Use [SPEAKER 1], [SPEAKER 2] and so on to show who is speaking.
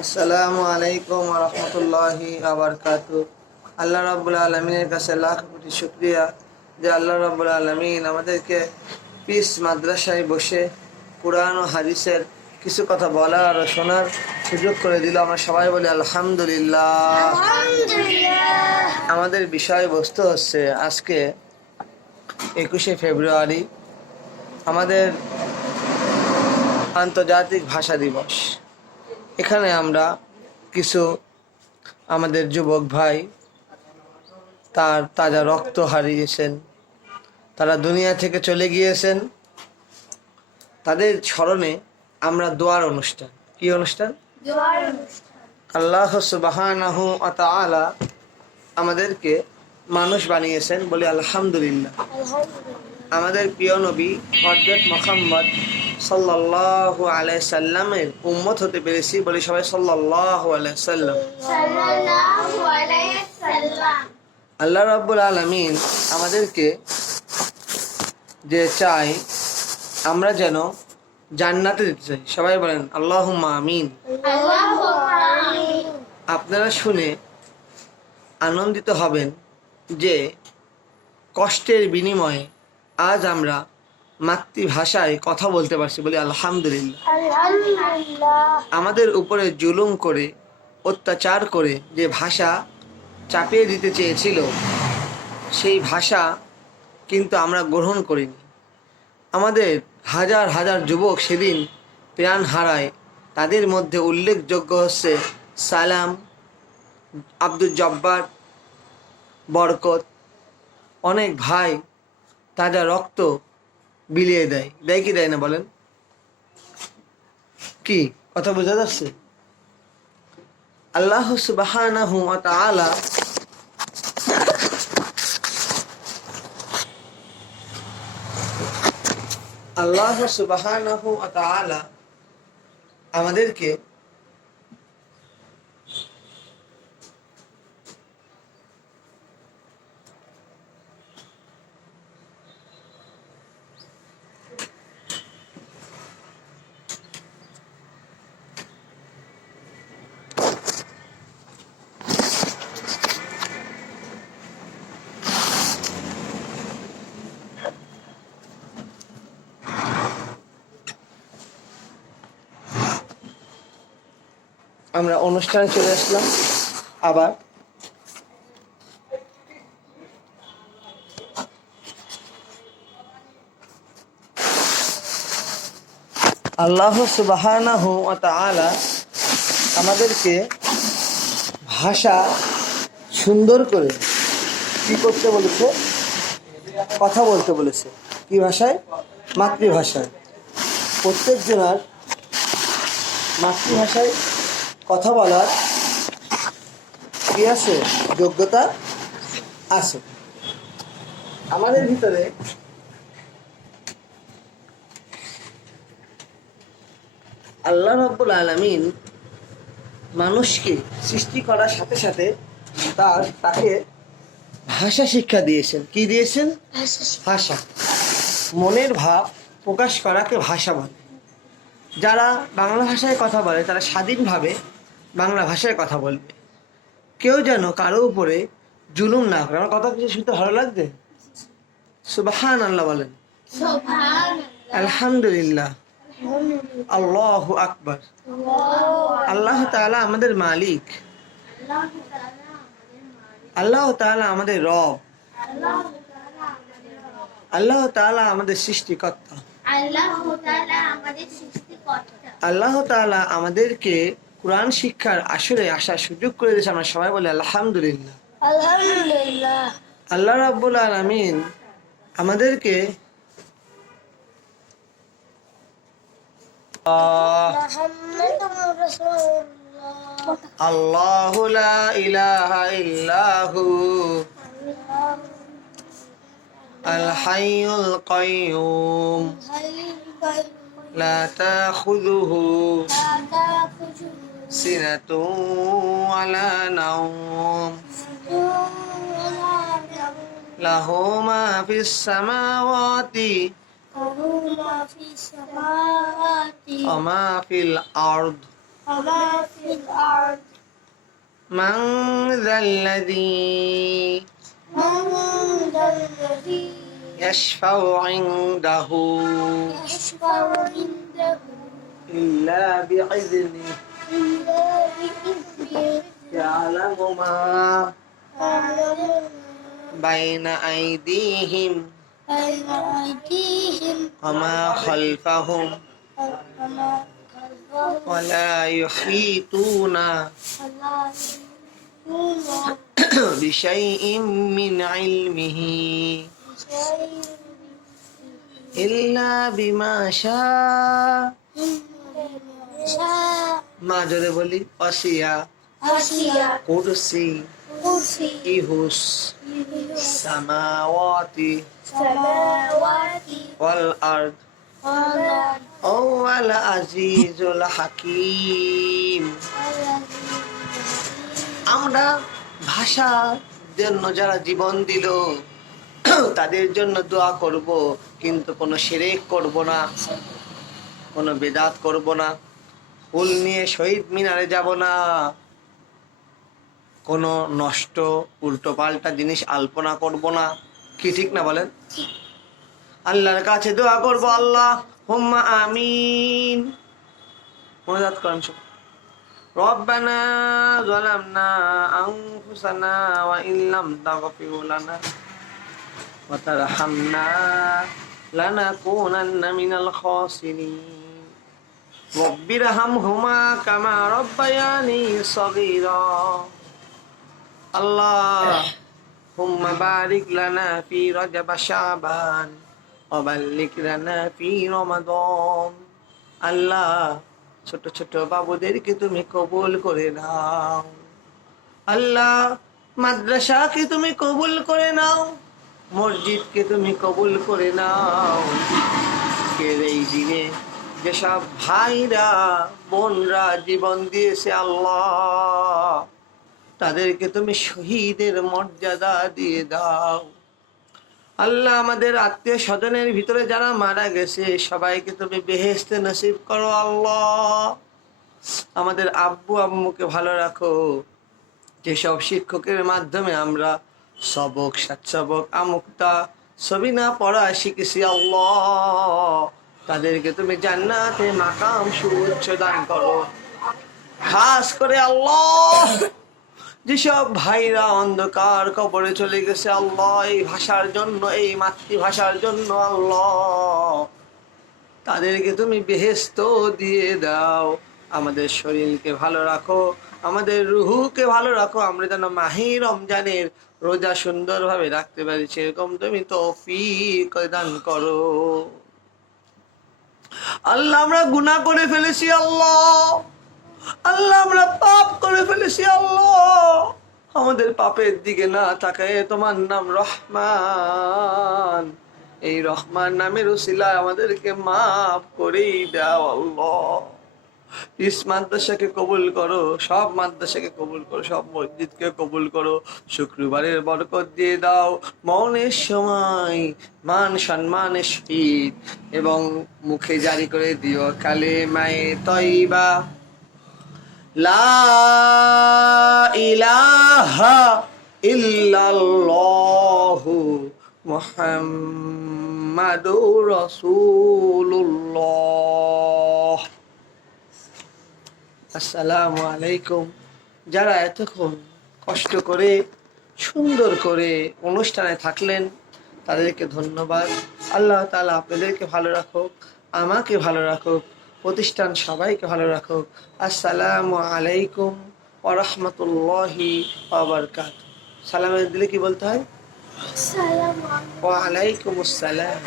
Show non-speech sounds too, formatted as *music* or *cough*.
[SPEAKER 1] আসসালামু আলাইকুম রহমতুল্লাহি আবরকাত আল্লাহ রাব্বুল আলমিনের কাছে লাখ কোটি শুক্রিয়া যে আল্লাহ রাব্বুল আলমিন আমাদেরকে পিস মাদ্রাসায় বসে কোরআন ও হাদিসের কিছু কথা বলার ও শোনার সুযোগ করে দিল। আমরা সবাই বলি আলহামদুলিল্লাহ। আমাদের বিষয়বস্তু হচ্ছে আজকে একুশে ফেব্রুয়ারি আমাদের আন্তর্জাতিক ভাষা দিবস। এখানে আমরা কিছু আমাদের যুবক ভাই তার তাজা রক্ত হারিয়েছেন। তারা দুনিয়া থেকে চলে গিয়েছেন। তাদের স্মরণে আমরা দোয়ার অনুষ্ঠান। কি অনুষ্ঠান? আল্লাহ সুবাহানাহু ওয়া আমাদেরকে মানুষ বানিয়েছেন বলে আলহামদুলিল্লাহ। আমাদের প্রিয় নবী হজরত মোহাম্মদ সাল্লাল্লাহু আলাইহি সাল্লামের উম্মত হতে পেরেছি বলে সবাই সাল্লাল্লাহু আলাইহি সাল্লাম। আল্লাহ রাব্বুল আলামিন আমাদেরকে যে চাই আমরা যেন জান্নাতে দিতে চাই। সবাই বলেন আল্লাহুম্মা আমিন। আপনারা শুনে আনন্দিত হবেন যে কষ্টের বিনিময়ে আজ আমরা মাতৃভাষায় কথা বলতে পারছি বলি আলহামদুলিল্লাহ। আমাদের উপরে জুলুম করে অত্যাচার করে যে ভাষা চাপিয়ে দিতে চেয়েছিল সেই ভাষা কিন্তু আমরা গ্রহণ করিনি। আমাদের হাজার হাজার যুবক সেদিন প্রাণ হারায়। তাদের মধ্যে উল্লেখযোগ্য হচ্ছে সালাম আব্দুল জব্বার বরকত অনেক ভাই তাজা রক্ত বিলিয়ে দেয়। দেয় কি দেয় না বলেন? কি? কথা বোঝা যাচ্ছে? আল্লাহ সুবাহানাহু আল্লাহ সুবাহ আমাদেরকে আমরা অনুষ্ঠানে চলে আসলাম। আবার আল্লাহ সুবাহানাহু তাআলা আমাদেরকে ভাষা সুন্দর করে কি করতে বলেছে? কথা বলতে বলেছে। কি ভাষায়? মাতৃভাষায়। প্রত্যেক জনার মাতৃভাষায় কথা বলার কি আছে যোগ্যতা আছে। আমাদের ভিতরে আল্লাহ রব্বুল আলমিন মানুষকে সৃষ্টি করার সাথে সাথে তার তাকে ভাষা শিক্ষা দিয়েছেন। কি দিয়েছেন? ভাষা। মনের ভাব প্রকাশ করাকে ভাষা বলে। যারা বাংলা ভাষায় কথা বলে তারা স্বাধীনভাবে বাংলা ভাষায় কথা বলবে। কেউ যেন কারও উপরে জুলুম না করে। আমার কথা কিছু শুনতে ভালো লাগবে? সুবাহান আল্লাহ বলেন আলহামদুলিল্লাহ। আল্লাহ আকবার। আল্লাহ তাআলা আমাদের মালিক। আল্লাহ তাআলা আমাদের রব। আল্লাহ তাআলা আমাদের সৃষ্টিকর্তা। আল্লাহ তাআলা আমাদেরকে কোরআন শিক্ষার আসরে আসার সুযোগ করে দিয়েছে। আমরা সবাই বলি আলহামদুলিল্লাহ।
[SPEAKER 2] আলহামদুলিল্লাহ।
[SPEAKER 1] আল্লাহ রাব্বুল আলামিন আমাদেরকে আল্লাহু। লা ইলাহা ইল্লাহু। আল হাইয়ুল কাইয়ুম। لا تأخذه سنة ولا نوم.
[SPEAKER 2] له ما في السماوات
[SPEAKER 1] وما في الأرض.
[SPEAKER 2] وما في الأرض
[SPEAKER 1] من ذا الذي
[SPEAKER 2] من ذا الذي
[SPEAKER 1] يشفع عنده.
[SPEAKER 2] يشفع عنده.
[SPEAKER 1] إلا بإذنه.
[SPEAKER 2] إلا بإذنه.
[SPEAKER 1] يعلم ما
[SPEAKER 2] يعلم
[SPEAKER 1] بين أيديهم.
[SPEAKER 2] بين أيديهم.
[SPEAKER 1] وما خلفهم. ولا يحيطون. بشيء من علمه.
[SPEAKER 2] ইল্লা বিমাশা
[SPEAKER 1] মা জোরে বলি অসিয়া কুরসি। ইহুস। সামাওয়াতি। ওয়াল আরদ। ওয়াল আজিজুল হাকিম। আমরা ভাষার জন্য যারা জীবন দিল *coughs* তাদের জন্য দোয়া করব কিন্তু কোনো সেরেক করব না কোনো বেদাত করব না ফুল নিয়ে শহীদ মিনারে যাব না কোনো নষ্ট উল্টো পাল্টা জিনিস আলপনা করব না কি ঠিক না বলেন আল্লাহর কাছে দোয়া করব আল্লাহ হুম্মা আমিন মনোজাত করেন সব ربنا ظلمنا أنفسنا وإن لم تغفر لنا وترحمنا لنكونن من الخاسرين رب ارحمهما كما ربياني صغيرا اللهم بارك لنا في رجب شعبان وبلغ لنا في رمضان الله ছোট ছোট বাবুদেরকে তুমি কবুল করে নাও আল্লাহ মাদ্রাসাকে তুমি কবুল করে নাও মসজিদকে তুমি কবুল করে নাও। এই দিনে যেসব ভাইরা, বোনরা জীবন দিয়েছে আল্লাহ, তাদেরকে তুমি শহীদের মর্যাদা দিয়ে দাও। আল্লাহ আমাদের আত্মীয় স্বজনের ভিতরে যারা মারা গেছে, সবাইকে তুমি বেহেস্তে নসিব করো আল্লাহ। আমাদের আব্বু আম্মুকে ভালো রাখো। যেসব শিক্ষকের মাধ্যমে আমরা সবক সাতসবক আমুক্তা ছবি না পড়া শিখেছি আল্লাহ। তাদেরকে তুমি জান্নাতে মাকাম সুউচ্চ দান করো। খাস করে আল্লাহ। যেসব ভাইরা অন্ধকার কবরে চলে গেছে আল্লাহ, এই ভাষার জন্য, এই মাতৃভাষার জন্য আল্লাহ। তাদেরকে তুমি বেহেস্ত দিয়ে দাও। আমাদের শরীরকে ভালো রাখো। আমাদের রুহুকে ভালো রাখো, আমরা যেন মাহি রমজানের রোজা সুন্দরভাবে রাখতে পারি। সেরকম তুমি তৌফিক দান করো। আল্লাহ, আমরা গুনাহ করে ফেলেছি আল্লাহ। আল্লাহ, আমরা পাপ করে ফেলেছি আল্লাহ। আমাদের পাপের দিকে না তাকায় তোমার নাম রহমান। এই রহমান নামের উসিলায় আমাদেরকে মাফ করেই দাও আল্লাহ। ইস মাদ্রাসাকে কবুল করো, সব মাদ্রাসাকে কবুল করো, সব মসজিদকে কবুল করো, শুক্রবারের বরকত দিয়ে দাও, মৌনের সময়, মান সম্মানের শীত, এবং মুখে জারি করে দিও কালে মায়ে তৈবা মুহাম্মাদুর রাসূলুল্লাহ। আসসালামু আলাইকুম যারা এতক্ষণ কষ্ট করে সুন্দর করে অনুষ্ঠানে থাকলেন তাদেরকে ধন্যবাদ। আল্লাহ তালা আপনাদেরকে ভালো রাখুক আমাকে ভালো রাখুক প্রতিষ্ঠান সবাইকে ভালো রাখুক। আসসালামু আলাইকুম ওরহমতুল্লাহি আবরকাত সালামের দিলে কি বলতে হয়? ওয়ালাইকুম আসসালাম।